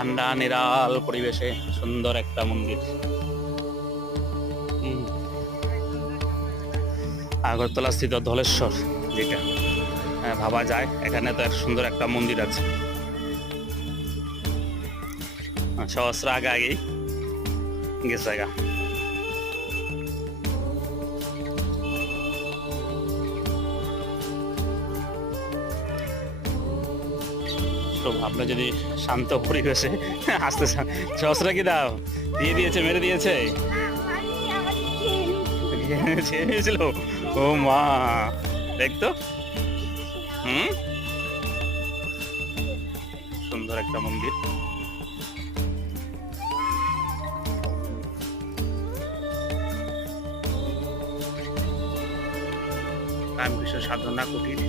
ঠান্ডা নিরাল পরিবেশে সুন্দর একটা মন্দির। আগরতলা স্থিত ধলেশ্বর, যেটা ভাবা যায়, এখানে তো এক সুন্দর একটা মন্দির আছে। সহস্র আগে আগেই গেছে গা। তো ভাবলে যদি শান্ত পরিবেশে আসতে চান, সহস্র কি দাও দিয়ে দিয়েছে, মেরে দিয়েছে, ছিল। ও মা, দেখতো। সুন্দর একটা মন্দির। রামকৃষ্ণ সাধনা কুটির।